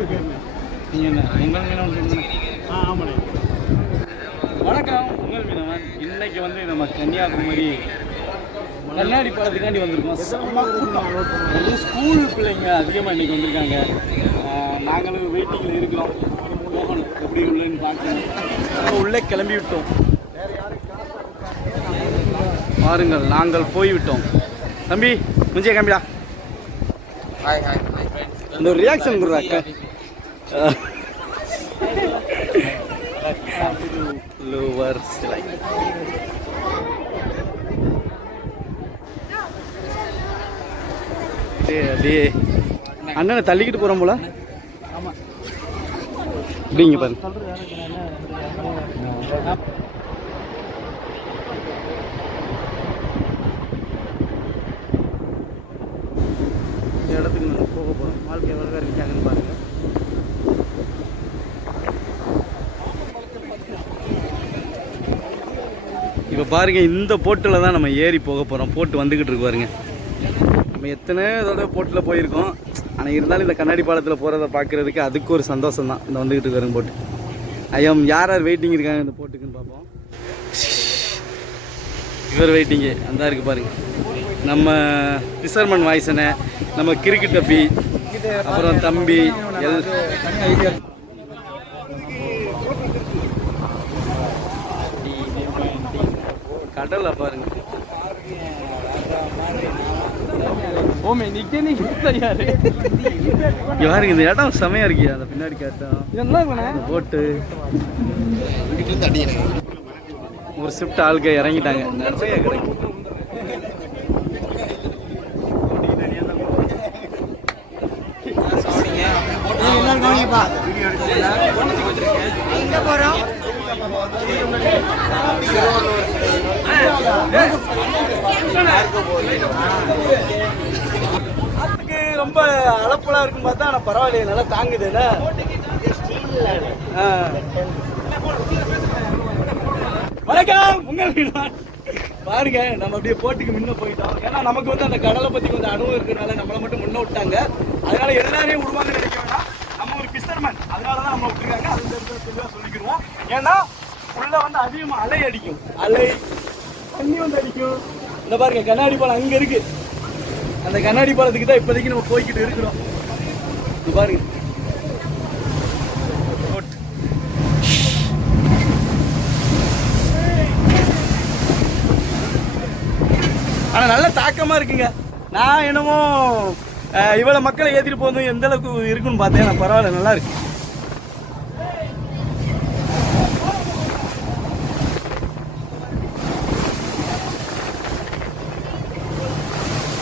நீங்கள் என்ன உங்கள் மீனவன் சொல்லுங்கள். ஆமாண்ணே. வணக்கம், உங்கள் மீனவன். இன்னைக்கு வந்து நம்ம கன்னியாகுமரி கண்ணாடி பாலத்துக்காண்டி வந்திருக்கோம். ஸ்கூல் பிள்ளைங்க அதிகமாக இன்றைக்கி வந்திருக்காங்க. நாங்களும் வெயிட்டிங்கில் இருக்கிறோம். போகணும், எப்படி உள்ளேன்னு பார்க்கணும். உள்ளே கிளம்பி விட்டோம். பாருங்கள், நாங்கள் போய்விட்டோம். தம்பி முஞ்சிய காமிடா. இந்த ஒரு ரியாக்ஷன் கொடுறா அக்கா. லோவர் சிலை அப்படியே அண்ணனை தள்ளிக்கிட்டு போகிறோம் போல. அப்படிங்க பாருங்க. இந்த இடத்துக்கு நம்ம போக போகிறோம். வாழ்க்கை எவ்வளோ பேர் இருக்காங்கன்னு பாருங்கள். இப்போ பாருங்கள், இந்த போட்டில் தான் நம்ம ஏறி போக போகிறோம். போட்டு வந்துக்கிட்டு இருக்கு பாருங்க. நம்ம எத்தனை இதோட போட்டில் போயிருக்கோம். ஆனால் இருந்தாலும் இந்த கண்ணாடி பாலத்தில் போகிறத பார்க்குறதுக்கு அதுக்கு ஒரு சந்தோஷம் தான். இந்த வந்துக்கிட்டு இருக்காருங்க போட்டு. ஐயம் யார் யார் வெயிட்டிங் இருக்காங்க இந்த போட்டுக்குன்னு பார்ப்போம். இவர் வெயிட்டிங்கு அந்த இருக்குது பாருங்கள். நம்ம பிசர்மன் வாய்ஸனை, நம்ம கிரிக்கெட் டப்பி, அப்புறம் தம்பி கடலை பாருங்க. யாருங்க இந்த இடம் செமையா இருக்கியா? அந்த பின்னாடி கேட்டோம் போட்டு ஒரு ஷிஃப்ட் ஆளுக்க இறங்கிட்டாங்க. நிறைய கிடைக்கும். ரொம்ப அளப்பெல்லாம் இருக்குன்னு பார்த்தா ஆனால் பரவாயில்லையே, நல்லா தாங்குதுல்ல. வணக்கம், உங்கள் பாருங்க. நம்ம அப்படியே போட்டுக்கு முன்ன போயிட்டோம். ஏன்னா நமக்கு வந்து அந்த கடலை பற்றி கொஞ்சம் அனுபவம் இருக்கிறதுனால நம்மளை மட்டும் முன்ன விட்டாங்க. அதனால எல்லாரையும் உருவாங்க நினைக்க வேண்டாம். நம்ம ஒரு பிஸ்டர்மேன், அதனால தான் நம்ம விட்டுருக்காங்க. அது தெளிவாக சொல்லிக்கிடுவோம். ஏன்னா உள்ள வந்து அதிகமாக அலை அடிக்கும், அலை தண்ணி வந்து அடிக்கும். இந்த பாருங்க, கண்ணாடி பாலம் அங்கே இருக்கு. அந்த கண்ணாடி பாலத்துக்கு தான் இப்போதைக்கு நம்ம போய்கிட்டு இருக்கிறோம். இது பாருங்க. ஆனால் நல்ல தாக்கமாக இருக்குங்க. நான் என்னமோ இவ்வளோ மக்களை ஏற்றிட்டு போதும் எந்த அளவுக்கு இருக்குன்னு பார்த்தேன். நான் பரவாயில்ல, நல்லா இருக்கு.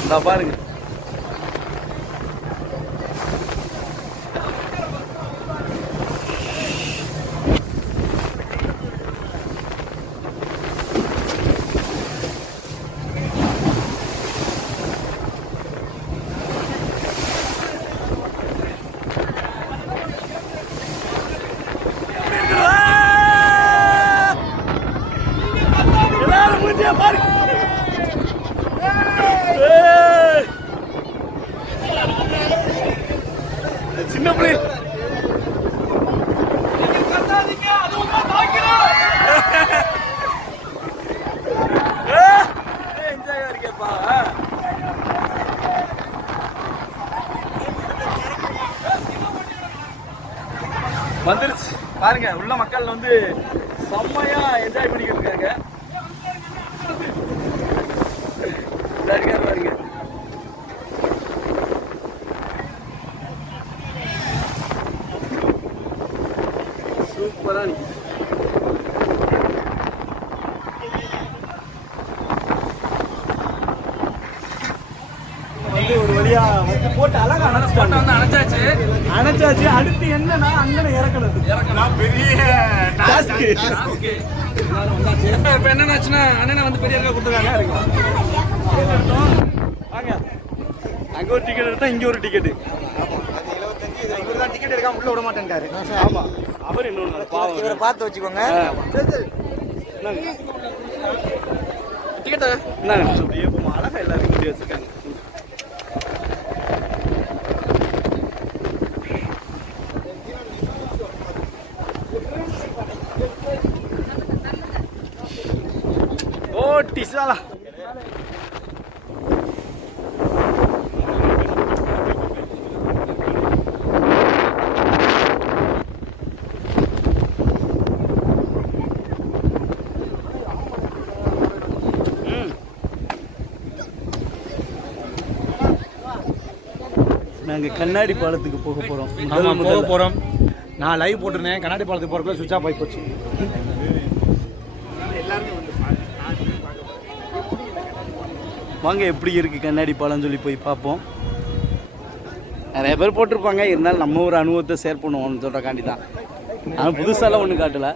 இந்த பாருங்க. எல்லாரும் முடிஞ்ச பாருங்க. சின்ன பிள்ளை இருக்கேப்பா. வந்துருச்சு பாருங்க. உள்ள மக்கள் வந்து செம்மையா என்ஜாய் பண்ணிக்கிட்டு இருக்காங்க. பாருங்க, சூப்பரா இருக்கு. ஒரு வழியா வந்து போட்டு அழகா அணைச்சாச்சு. அடுத்து என்னன்னா அண்ணனை இறக்கணும். பெரிய இப்ப என்னன்னாச்சுன்னா அண்ணனை வந்து பெரிய கொடுத்துருக்காங்க. வாங்க, அங்க ஒரு டிக்கெட் எடுத்தா இங்க ஒரு டிக்கெட். டிக்கெட் எடுக்காம உள்ள விட மாட்டேன்ட்டாரு. ஆமா, அவர் இன்னொன்று பாவம், இவரை பார்த்து வச்சுக்கோங்க. டிக்கெட்டா என்னங்க அப்படியே அழகா எல்லாரும் கொண்டு வச்சிருக்காங்க. ஓட்டி சாலா. நாங்கள் கண்ணாடி பாலத்துக்கு போக போகிறோம். போக போகிறோம். நான் லைவ் போட்டிருந்தேன். கண்ணாடி பாலத்துக்கு போகிறக்குள்ள சுவிட்ச் ஆஃப் ஆகி போச்சு. வாங்க எப்படி இருக்குது கண்ணாடி பாலம்னு சொல்லி போய் பார்ப்போம். நிறைய பேர் போட்டிருப்பாங்க, இருந்தாலும் நம்ம ஒரு அனுபவத்தை ஷேர் பண்ணுவோம்னு சொல்கிறக்காண்டி தான். ஆனால் புதுசாலாம் ஒன்றும் காட்டலை.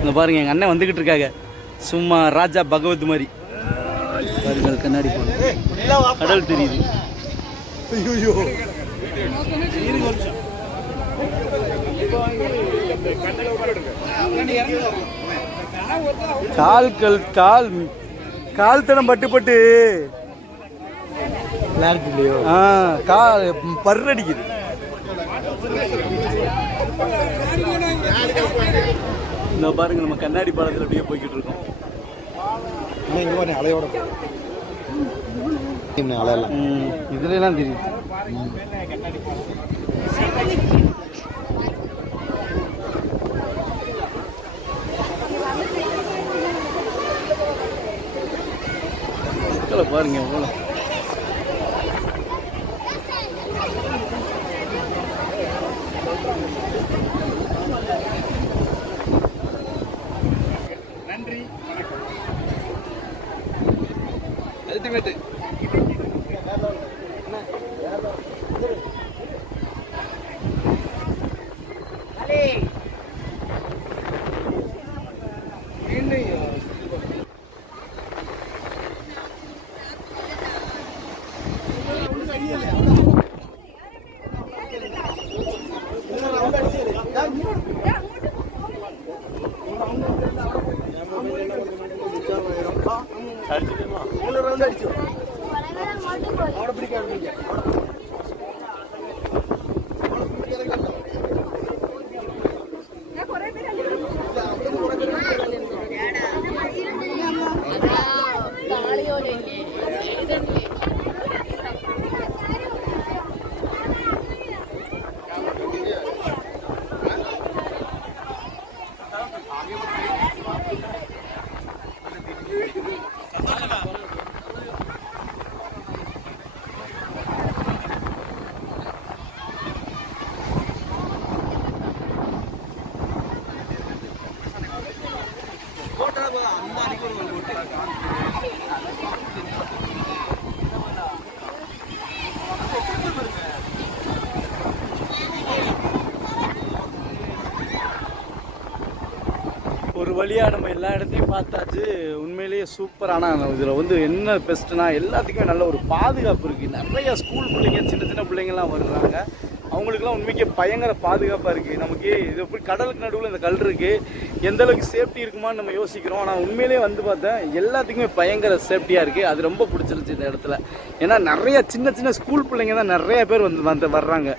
இந்த பாருங்கள் எங்கள் அண்ணன் வந்துக்கிட்டு இருக்காங்க, சும்மா ராஜா பகவத் மாதிரி. பாருங்கள் கண்ணாடி பாலம், கடல் தெரியுது. ஐயோ கால் தடம் பட்டு கால் பர்றடிக்குது. இந்த பாருங்க நம்ம கண்ணாடி பாலத்தில் அப்படியே போய்கிட்டு இருக்கோம். அலையோட இதுல எல்லாம் தெரியுது. பாருங்க எவ்வளோ நன்றி. அல்டிமேட். ஒரு வழியாக நம்ம எல்லா இடத்தையும் பார்த்தாச்சு. உண்மையிலேயே சூப்பரான இதில் வந்து என்ன பெஸ்ட்டுனா எல்லாத்துக்குமே நல்ல ஒரு பாதுகாப்பு இருக்குது. நிறைய ஸ்கூல் பிள்ளைங்க சின்ன சின்ன பிள்ளைங்கள்லாம் வர்றாங்க, அவங்களுக்குலாம் உண்மைக்கே பயங்கர பாதுகாப்பாக இருக்குது. நமக்கு இது எப்படி கடலுக்கு நடுவில் இந்த கல் இருக்குது, எந்தளவுக்கு சேஃப்டி இருக்குமான்னு நம்ம யோசிக்கிறோம். ஆனால் உண்மையிலே வந்து பார்த்தேன் எல்லாத்துக்குமே பயங்கர சேஃப்டியாக இருக்குது. அது ரொம்ப பிடிச்சிருச்சு இந்த இடத்துல. ஏன்னா நிறைய சின்ன சின்ன ஸ்கூல் பிள்ளைங்க தான் நிறைய பேர் வந்து வர்றாங்க.